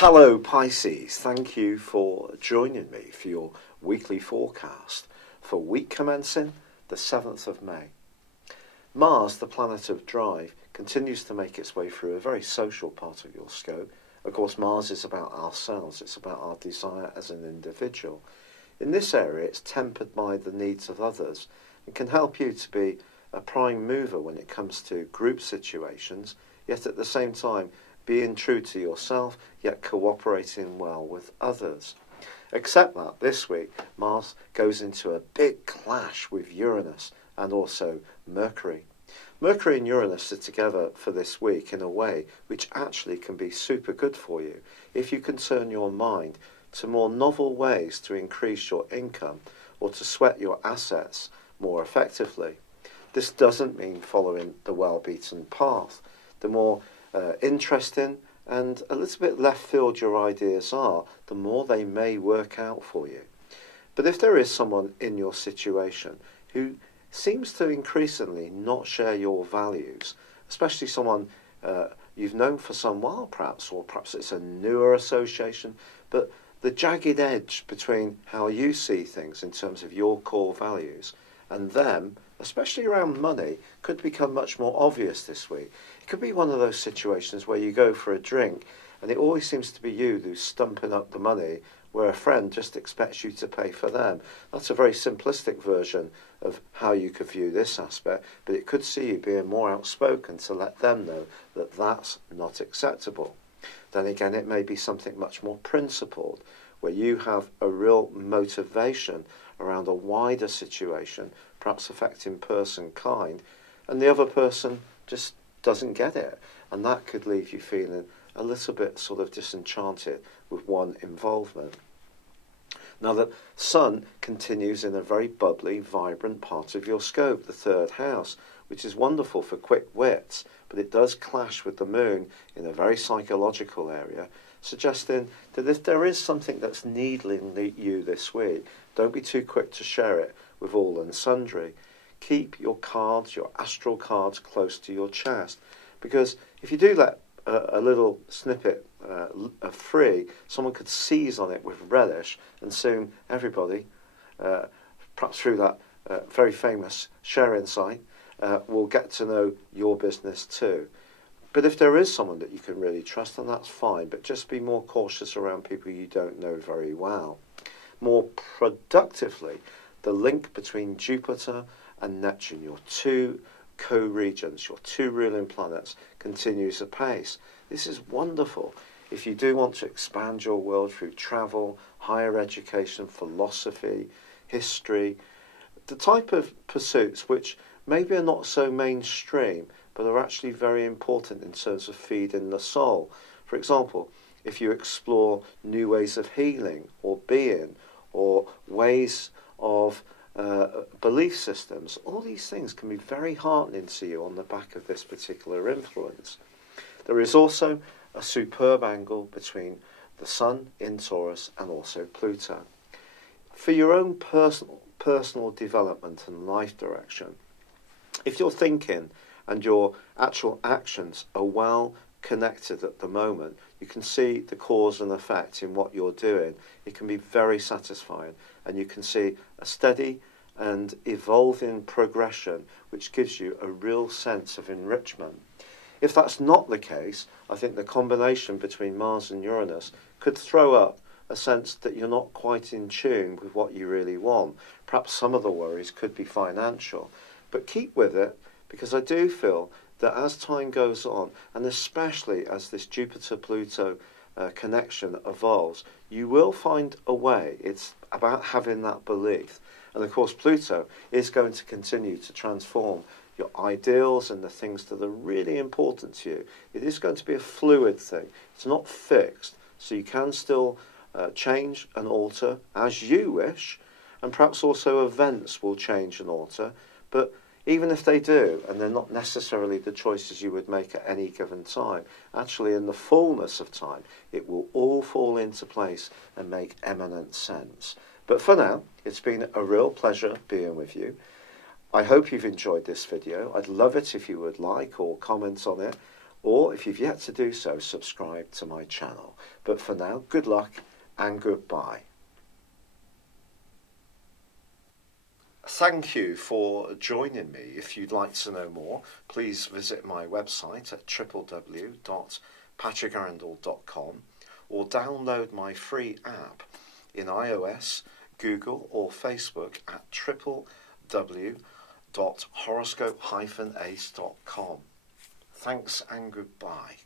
Hello Pisces, thank you for joining me for your weekly forecast for week commencing the 7th of May. Mars, the planet of drive, continues to make its way through a very social part of your scope. Of course, Mars is about ourselves, it's about our desire as an individual. In this area, it's tempered by the needs of others and can help you to be a prime mover when it comes to group situations, yet at the same time being true to yourself, yet cooperating well with others. Except that this week, Mars goes into a big clash with Uranus and also Mercury. Mercury and Uranus are together for this week in a way which actually can be super good for you if you can turn your mind to more novel ways to increase your income or to sweat your assets more effectively. This doesn't mean following the well-beaten path. The more interesting and a little bit left field your ideas are, the more they may work out for you. But if there is someone in your situation who seems to increasingly not share your values, especially someone you've known for some while perhaps, or perhaps it's a newer association, but the jagged edge between how you see things in terms of your core values and them, especially around money, could become much more obvious this week. It could be one of those situations where you go for a drink and it always seems to be you who's stumping up the money, where a friend just expects you to pay for them. That's a very simplistic version of how you could view this aspect, but it could see you being more outspoken to let them know that that's not acceptable. Then again, it may be something much more principled, where you have a real motivation around a wider situation, perhaps affecting person kind, and the other person just doesn't get it. And that could leave you feeling a little bit sort of disenchanted with one involvement. Now, the Sun continues in a very bubbly, vibrant part of your scope, the 3rd house, which is wonderful for quick wits, but it does clash with the Moon in a very psychological area, suggesting that if there is something that's needling you this week, don't be too quick to share it with all and sundry. Keep your cards, your astral cards, close to your chest, because if you do let a little snippet free, someone could seize on it with relish, and soon everybody, perhaps through that very famous sharing site, will get to know your business too. But if there is someone that you can really trust, then that's fine, but just be more cautious around people you don't know very well. More productively, the link between Jupiter and Neptune, your two co-regents, your two ruling planets, continues apace. This is wonderful if you do want to expand your world through travel, higher education, philosophy, history, the type of pursuits which maybe are not so mainstream, but are actually very important in terms of feeding the soul. For example, if you explore new ways of healing or being, or ways of belief systems, all these things can be very heartening to you on the back of this particular influence. There is also a superb angle between the Sun in Taurus and also Pluto. For your own personal development and life direction, if your thinking and your actual actions are well connected at the moment, you can see the cause and effect in what you're doing. It can be very satisfying, and you can see a steady and evolving progression which gives you a real sense of enrichment. If that's not the case, I think the combination between Mars and Uranus could throw up a sense that you're not quite in tune with what you really want. Perhaps some of the worries could be financial, but keep with it, because I do feel that as time goes on, and especially as this Jupiter-Pluto connection evolves, you will find a way. It's about having that belief. And of course, Pluto is going to continue to transform your ideals and the things that are really important to you. It is going to be a fluid thing. It's not fixed, so you can still change and alter as you wish, and perhaps also events will change and alter, but even if they do, and they're not necessarily the choices you would make at any given time, actually in the fullness of time, it will all fall into place and make eminent sense. But for now, it's been a real pleasure being with you. I hope you've enjoyed this video. I'd love it if you would like or comment on it, Or if you've yet to do so, subscribe to my channel. But for now, good luck and goodbye. Thank you for joining me. If you'd like to know more, please visit my website at www.patrickarundell.com or download my free app in iOS, Google or Facebook at www.horoscope-ace.com. Thanks and goodbye.